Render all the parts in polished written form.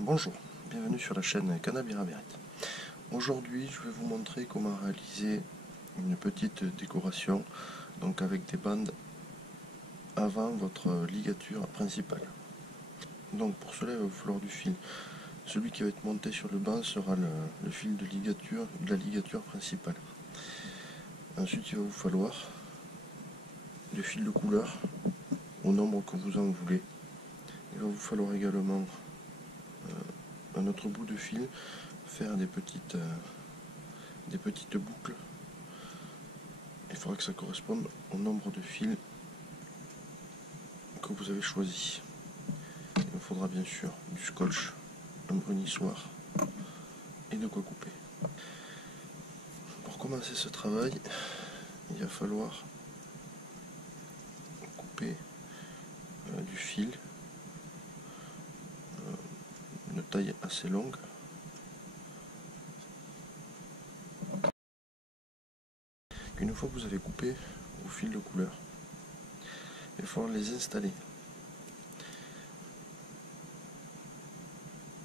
Bonjour, bienvenue sur la chaîne Canabirabiret. Aujourd'hui, je vais vous montrer comment réaliser une petite décoration donc avec des bandes avant votre ligature principale. Donc pour cela, il va vous falloir du fil. Celui qui va être monté sur le banc sera le fil de la ligature principale. Ensuite, il va vous falloir du fil de couleur au nombre que vous en voulez. Il va vous falloir également un autre bout de fil, faire des petites boucles. Il faudra que ça corresponde au nombre de fils que vous avez choisi. Il vous faudra bien sûr du scotch, un brunissoir et de quoi couper. Pour commencer ce travail, il va falloir couper du fil, une taille assez longue. Une fois que vous avez coupé vos fils de couleur, il va falloir les installer.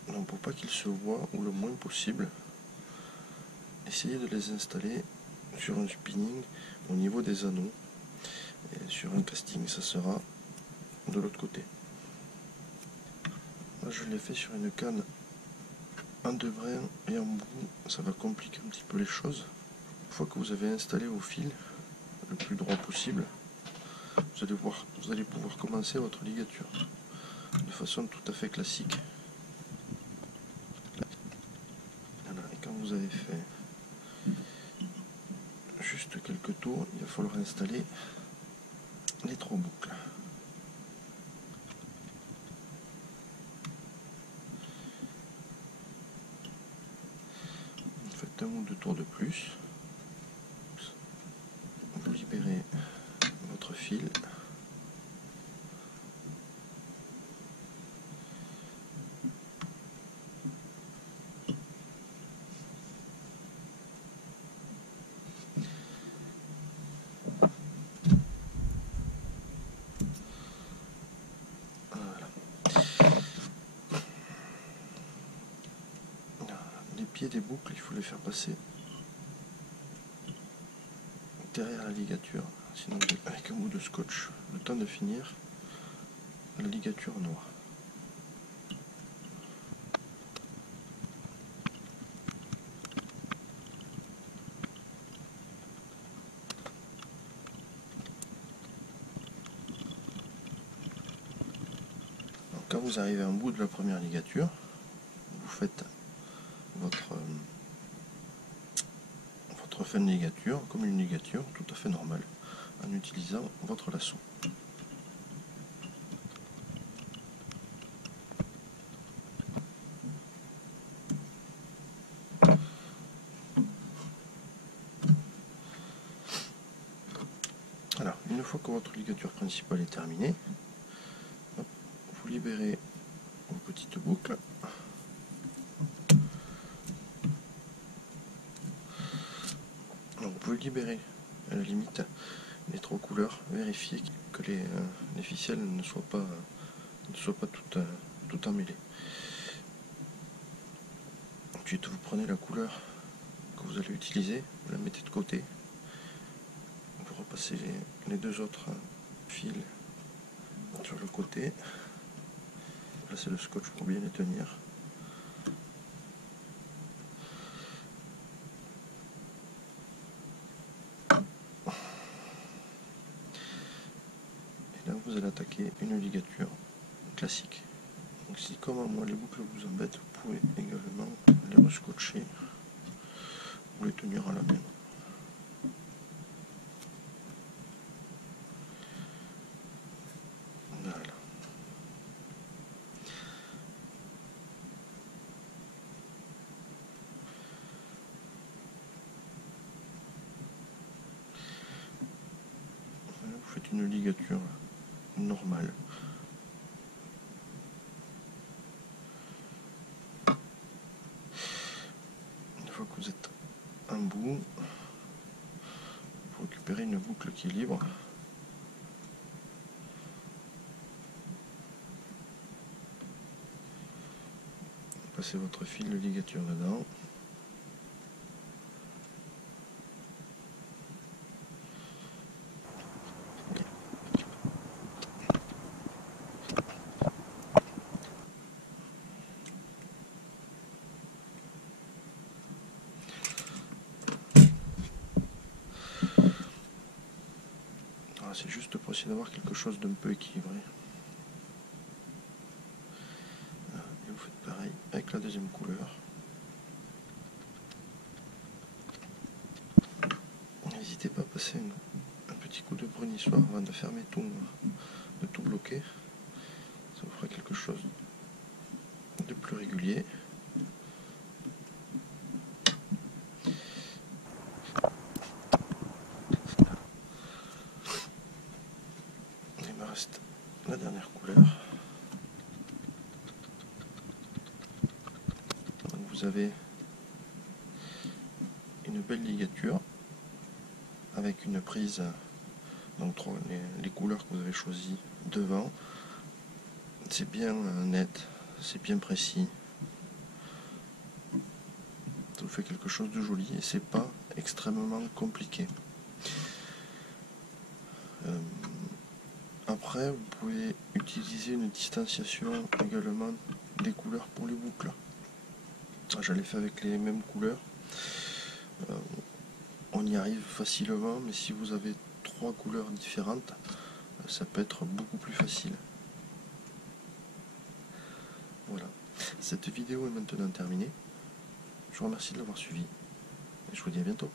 Donc pour pas qu'ils se voient ou le moins possible, essayez de les installer sur un spinning au niveau des anneaux, et sur un casting ça sera de l'autre côté. Moi je l'ai fait sur une canne en deux brins et en bout, ça va compliquer un petit peu les choses. Une fois que vous avez installé vos fils le plus droit possible, vous allez pouvoir commencer votre ligature de façon tout à fait classique. Voilà. Et quand vous avez fait juste quelques tours, il va falloir installer les 3 boucles. Vous faites 1 ou 2 tours de plus. Vous libérez votre fil. Les pieds des boucles, il faut les faire passer derrière la ligature, sinon avec un bout de scotch, le temps de finir la ligature noire. Donc, quand vous arrivez en bout de la première ligature, vous faites votre fin de ligature comme une ligature tout à fait normale en utilisant votre lasso. Alors, une fois que votre ligature principale est terminée, vous libérez vos petites boucles. Donc, vous pouvez libérer à la limite les 3 couleurs, vérifier que les ficelles ne soient pas tout emmêlées. Ensuite, vous prenez la couleur que vous allez utiliser, vous la mettez de côté, vous repassez les 2 autres fils sur le côté, vous placez le scotch pour bien les tenir. Et là, vous allez attaquer une ligature classique. Donc si comme moi les boucles vous embêtent, vous pouvez également les rescotcher ou les tenir à la main. Voilà. Voilà, vous faites une ligature normale. Une fois que vous êtes en bout, vous récupérez une boucle qui est libre. passez votre fil de ligature dedans. C'est juste pour essayer d'avoir quelque chose d'un peu équilibré. Et vous faites pareil avec la deuxième couleur. N'hésitez pas à passer un petit coup de brunissoir avant de fermer tout, de tout bloquer. Ça vous fera quelque chose de plus régulier. Il me reste la dernière couleur. Donc vous avez une belle ligature avec une prise, donc les couleurs que vous avez choisies devant. C'est bien net, c'est bien précis. Ça vous fait quelque chose de joli et c'est pas extrêmement compliqué. Après, vous pouvez utiliser une distanciation également des couleurs pour les boucles. Je l'ai fait avec les mêmes couleurs. On y arrive facilement, mais si vous avez 3 couleurs différentes, ça peut être beaucoup plus facile. Voilà. Cette vidéo est maintenant terminée. Je vous remercie de l'avoir suivi et je vous dis à bientôt.